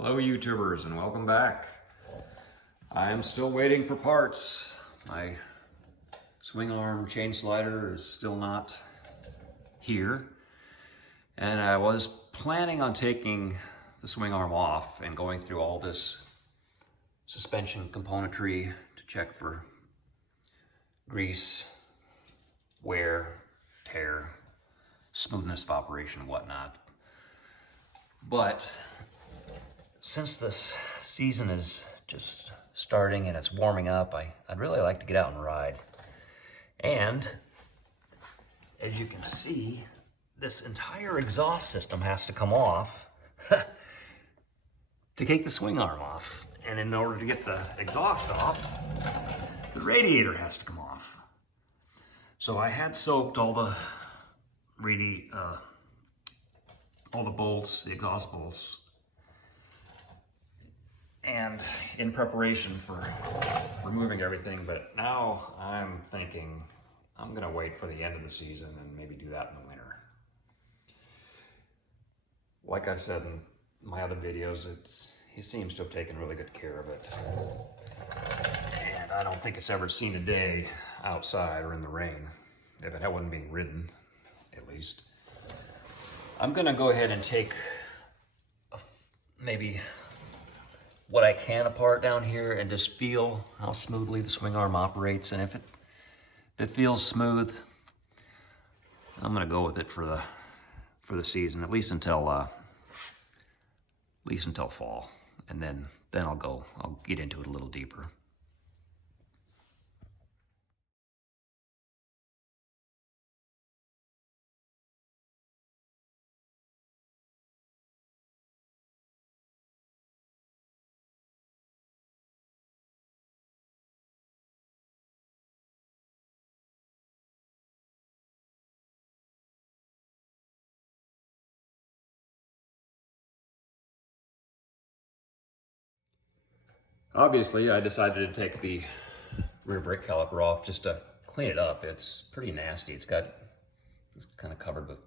Hello YouTubers and welcome back. I am still waiting for parts. My swing arm chain slider is still not here. And I was planning on taking the swing arm off and going through all this suspension componentry to check for grease, wear, tear, smoothness of operation and whatnot. But since this season is just starting and it's warming up, I'd really like to get out and ride. And as you can see, this entire exhaust system has to come off to take the swing arm off. And in order to get the exhaust off, the radiator has to come off. So I had soaked all the bolts, the exhaust bolts, and in preparation for removing everything, but now I'm thinking I'm gonna wait for the end of the season and maybe do that in the winter. Like I said in my other videos, he seems to have taken really good care of it. And I don't think it's ever seen a day outside or in the rain, if it wasn't being ridden, at least. I'm gonna go ahead and take maybe what I can apart down here and just feel how smoothly the swing arm operates. And if it feels smooth, I'm gonna go with it for the season, at least until fall, and then I'll get into it a little deeper. Obviously, I decided to take the rear brake caliper off just to clean it up. It's pretty nasty. It's kind of covered with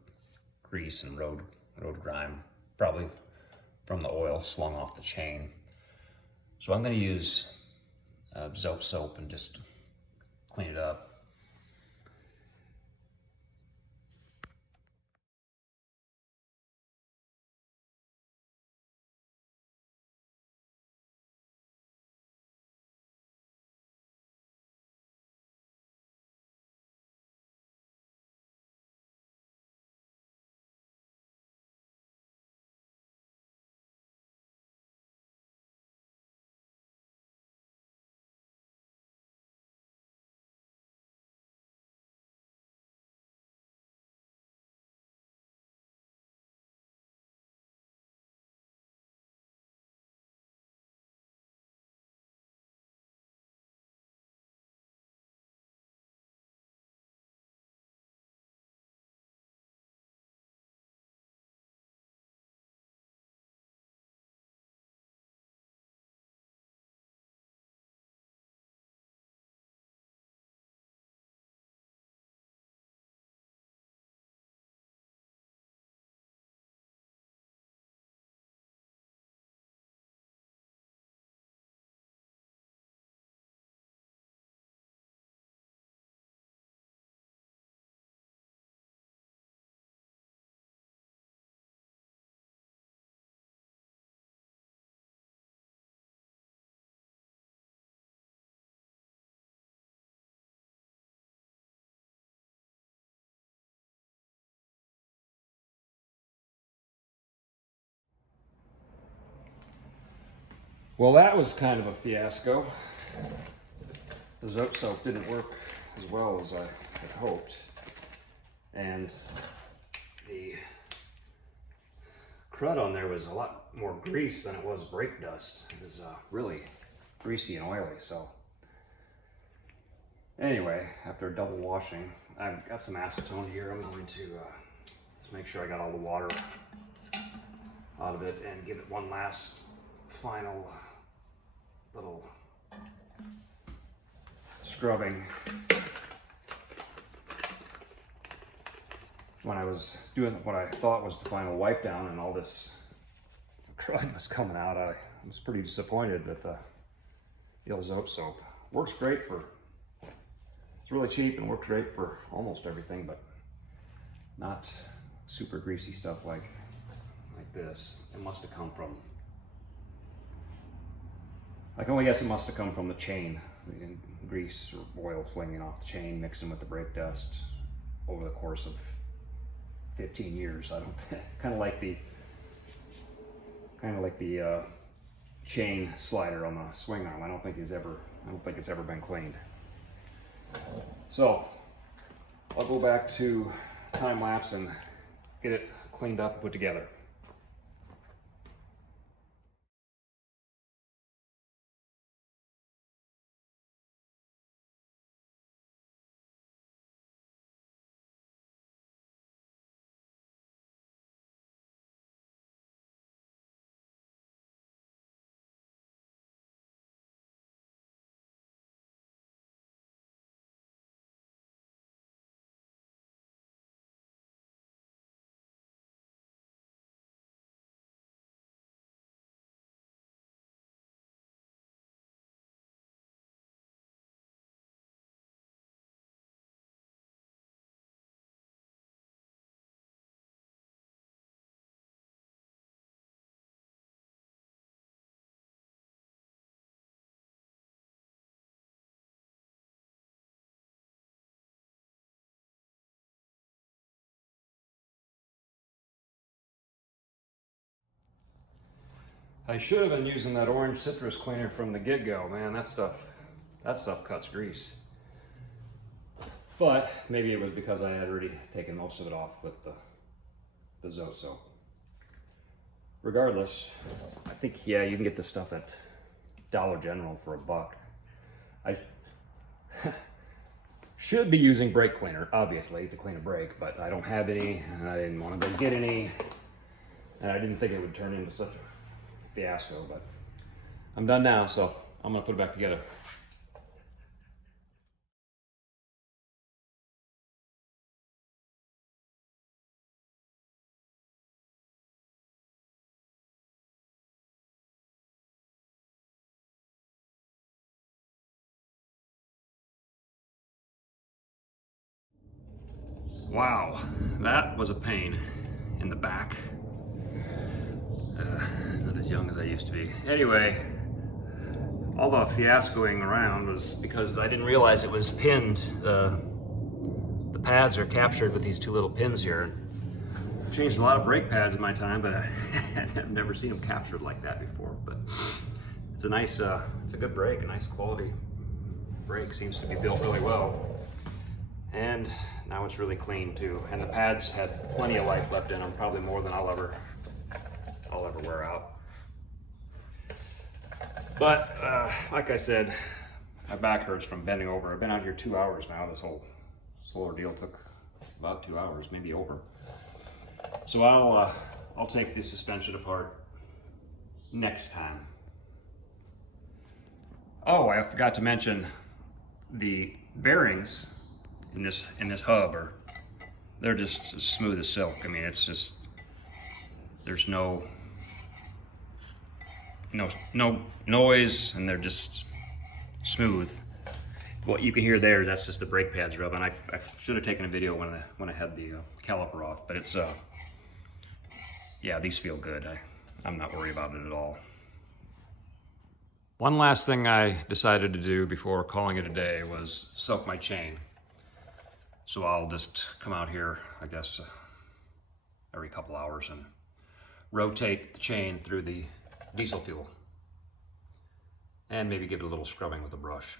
grease and road grime, probably from the oil swung off the chain. So I'm going to use Zote soap and just clean it up. Well, that was kind of a fiasco. The Zote soap didn't work as well as I had hoped. And the crud on there was a lot more grease than it was brake dust. It was really greasy and oily. So anyway, after a double washing, I've got some acetone here. I'm going to just make sure I got all the water out of it and give it one last final little scrubbing. When I was doing what I thought was the final wipe down and all this crud was coming out. I was pretty disappointed that the ozote soap works great for, it's really cheap and works great for almost everything, but not super greasy stuff like this. It must have come from, I can only guess it must have come from the chain, grease or oil flinging off the chain, mixing with the brake dust over the course of 15 years. I don't kind of like the chain slider on the swing arm. I don't think it's ever been cleaned. So I'll go back to time lapse and get it cleaned up and put together. I should have been using that orange citrus cleaner from the get-go. Man, that stuff cuts grease. But maybe it was because I had already taken most of it off with the Zote soap. Regardless, I think, yeah, you can get this stuff at Dollar General for $1. I should be using brake cleaner, obviously, to clean a brake, but I don't have any, and I didn't want to go get any, and I didn't think it would turn into such a fiasco, but I'm done now, so I'm gonna put it back together. Wow, that was a pain in the back. Not as young as I used to be. Anyway, all the fiascoing around was because I didn't realize it was pinned. The pads are captured with these two little pins here. I've changed a lot of brake pads in my time, but I've never seen them captured like that before. But it's a nice, it's a good brake, a nice quality brake. Seems to be built really well. And now it's really clean too. And the pads had plenty of life left in them, probably more than I'll ever wear out. But like I said, my back hurts from bending over. I've been out here 2 hours now. This whole ordeal took about 2 hours, maybe over. So I'll take the suspension apart next time. Oh, I forgot to mention the bearings in this hub they're just as smooth as silk. I mean, it's just, there's no noise, and they're just smooth. What you can hear there, that's just the brake pads rubbing. I should have taken a video when I had the caliper off, but it's yeah, these feel good. I'm not worried about it at all. One last thing I decided to do before calling it a day was soak my chain. So I'll just come out here, I guess, every couple hours and rotate the chain through the diesel fuel, and maybe give it a little scrubbing with a brush.